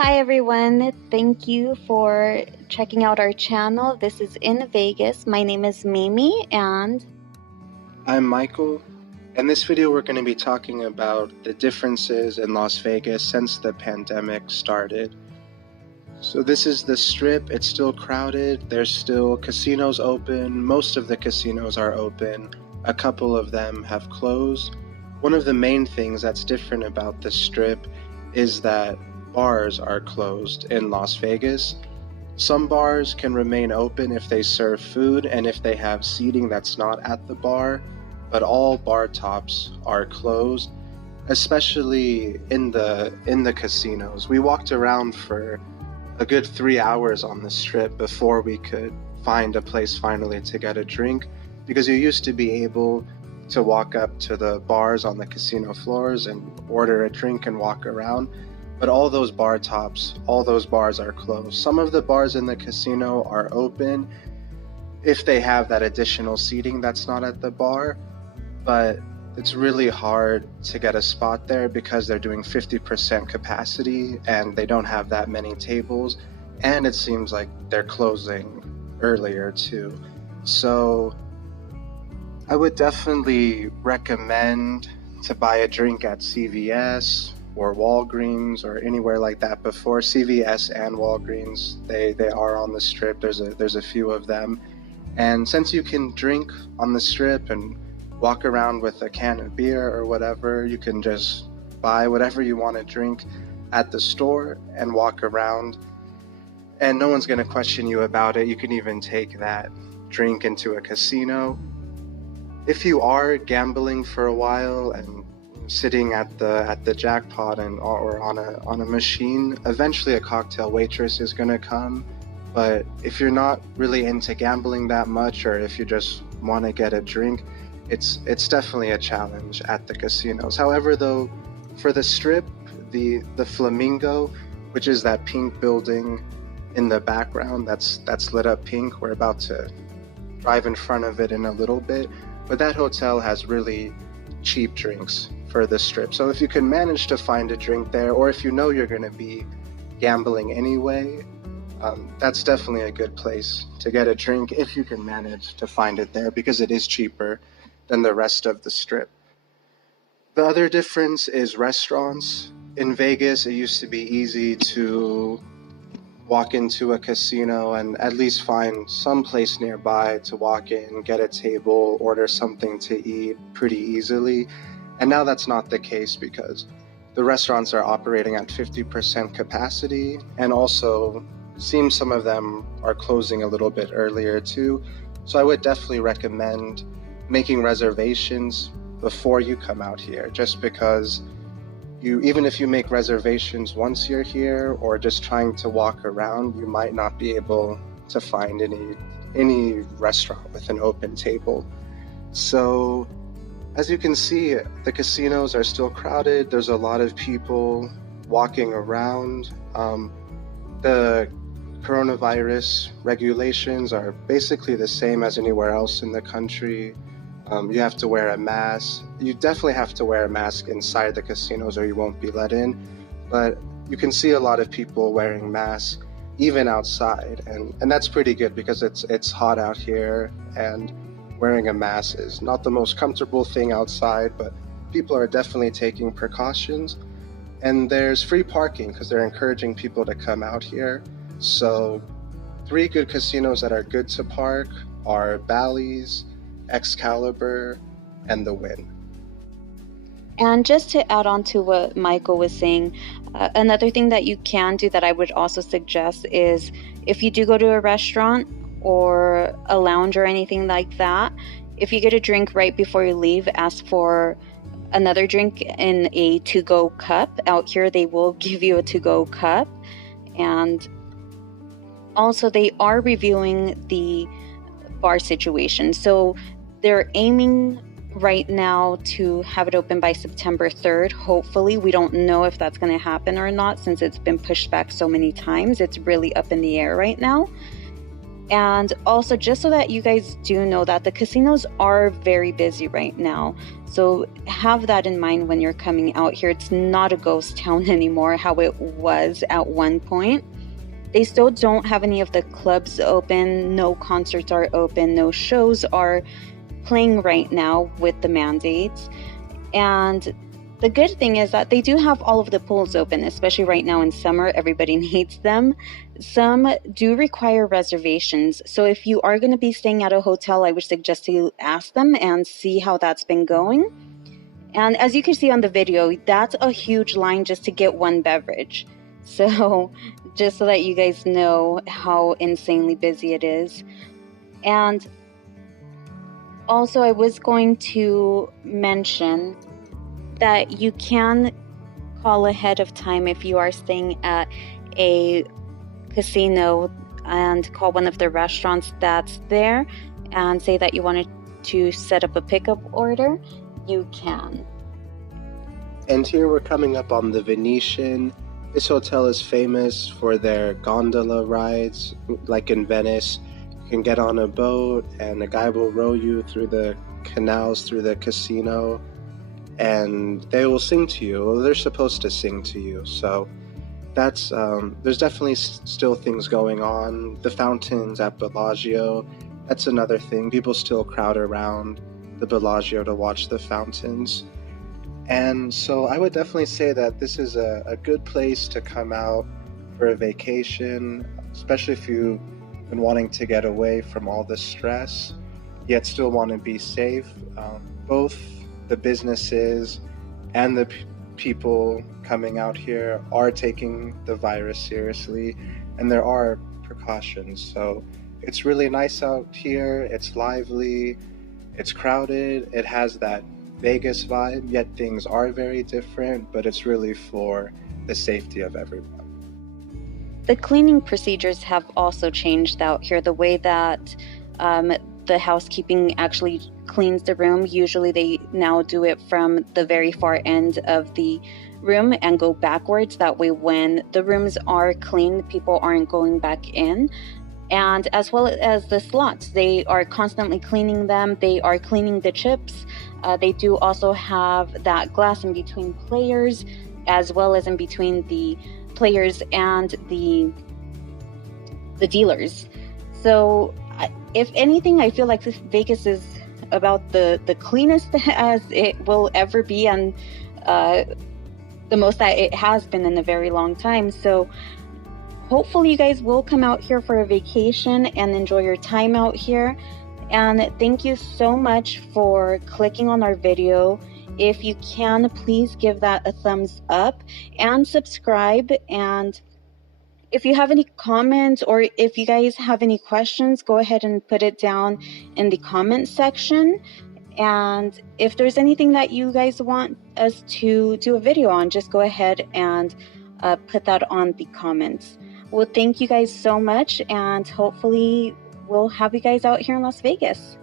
Hi everyone, thank you for checking out our channel. This is In Vegas. My name is Mimi and I'm Michael. In this video we're going to be talking about the differences in Las Vegas since the pandemic started. So this is the Strip. It's still crowded. There's still casinos open. Most of the casinos are open. A couple of them have closed. One of the main things that's different about the Strip is that bars are closed in Las Vegas. Some bars can remain open if they serve food and if they have seating that's not at the bar, but all bar tops are closed, especially in the casinos. We walked around for a good 3 hours on the Strip before we could find a place finally to get a drink, because you used to be able to walk up to the bars on the casino floors and order a drink and walk around. But all those bar tops, all those bars are closed. Some of the bars in the casino are open if they have that additional seating that's not at the bar, but it's really hard to get a spot there because they're doing 50% capacity and they don't have that many tables, and it seems like they're closing earlier too. So I would definitely recommend to buy a drink at CVS or Walgreens or anywhere like that before. CVS and Walgreens, they are on the Strip. There's a few of them. And since you can drink on the Strip and walk around with a can of beer or whatever, you can just buy whatever you want to drink at the store and walk around, and no one's going to question you about it. You can even take that drink into a casino. If you are gambling for a while and sitting at the jackpot or on a machine, eventually a cocktail waitress is going to come. But if you're not really into gambling that much, or if you just want to get a drink, it's definitely a challenge at the casinos. However, though, for the Strip, the Flamingo, which is that pink building in the background that's lit up pink, we're about to drive in front of it in a little bit, but that hotel has really cheap drinks for the Strip. So if you can manage to find a drink there, or if you know you're going to be gambling anyway, that's definitely a good place to get a drink if you can manage to find it there, because it is cheaper than the rest of the Strip. The other difference is restaurants. In Vegas, it used to be easy to walk into a casino and at least find some place nearby to walk in, get a table, order something to eat pretty easily. And now that's not the case, because the restaurants are operating at 50% capacity, and also seems some of them are closing a little bit earlier too. So I would definitely recommend making reservations before you come out here, just because even if you make reservations once you're here or just trying to walk around, you might not be able to find any restaurant with an open table. So as you can see, the casinos are still crowded. There's a lot of people walking around. The coronavirus regulations are basically the same as anywhere else in the country. You have to wear a mask. You definitely have to wear a mask inside the casinos or you won't be let in. But you can see a lot of people wearing masks even outside, and that's pretty good, because it's hot out here, and wearing a mask is not the most comfortable thing outside, but people are definitely taking precautions. And there's free parking because they're encouraging people to come out here. So 3 good casinos that are good to park are Bally's, Excalibur, and the Wynn. And just to add on to what Michael was saying, another thing that you can do that I would also suggest is, if you do go to a restaurant or a lounge or anything like that, if you get a drink right before you leave, ask for another drink in a to-go cup. Out here they will give you a to-go cup. And also they are reviewing the bar situation, so they're aiming right now to have it open by September 3rd. Hopefully. We don't know if that's going to happen or not, since it's been pushed back so many times. It's really up in the air right now. And also, just so that you guys do know that the casinos are very busy right now. So have that in mind when you're coming out here. It's not a ghost town anymore, how it was at one point. They still don't have any of the clubs open. No concerts are open. No shows are playing right now with the mandates. And the good thing is that they do have all of the pools open, especially right now in summer. Everybody needs them. Some do require reservations. So if you are going to be staying at a hotel, I would suggest you ask them and see how that's been going. And as you can see on the video, that's a huge line just to get one beverage. So just so that you guys know how insanely busy it is. And also, I was going to mention that you can call ahead of time if you are staying at a casino, and call one of the restaurants that's there and say that you wanted to set up a pickup order. You can. And here we're coming up on the Venetian. This hotel is famous for their gondola rides, like in Venice. You can get on a boat and a guy will row you through the canals, through the casino, and they will sing to you. Well, they're supposed to sing to you. So that's there's definitely still things going on. The fountains at Bellagio, that's another thing. People still crowd around the Bellagio to watch the fountains. And so I would definitely say that this is a good place to come out for a vacation, especially if you've been wanting to get away from all the stress, yet still want to be safe. Both the businesses and the people coming out here are taking the virus seriously, and there are precautions. So it's really nice out here. It's lively, it's crowded, it has that Vegas vibe, yet things are very different, but it's really for the safety of everyone. The cleaning procedures have also changed out here. The way that the housekeeping actually cleans the room, usually they now do it from the very far end of the room and go backwards. That way when the rooms are clean, people aren't going back in. And as well as the slots, they are constantly cleaning them. They are cleaning the chips. They do also have that glass in between players, as well as in between the players and the dealers. So if anything, I feel like Vegas is about the cleanest as it will ever be, and the most that it has been in a very long time. So hopefully you guys will come out here for a vacation and enjoy your time out here. And thank you so much for clicking on our video. If you can, please give that a thumbs up and subscribe. And if you have any comments or if you guys have any questions, go ahead and put it down in the comment section. And if there's anything that you guys want us to do a video on, just go ahead and put that on the comments. Well, thank you guys so much, and hopefully we'll have you guys out here in Las Vegas.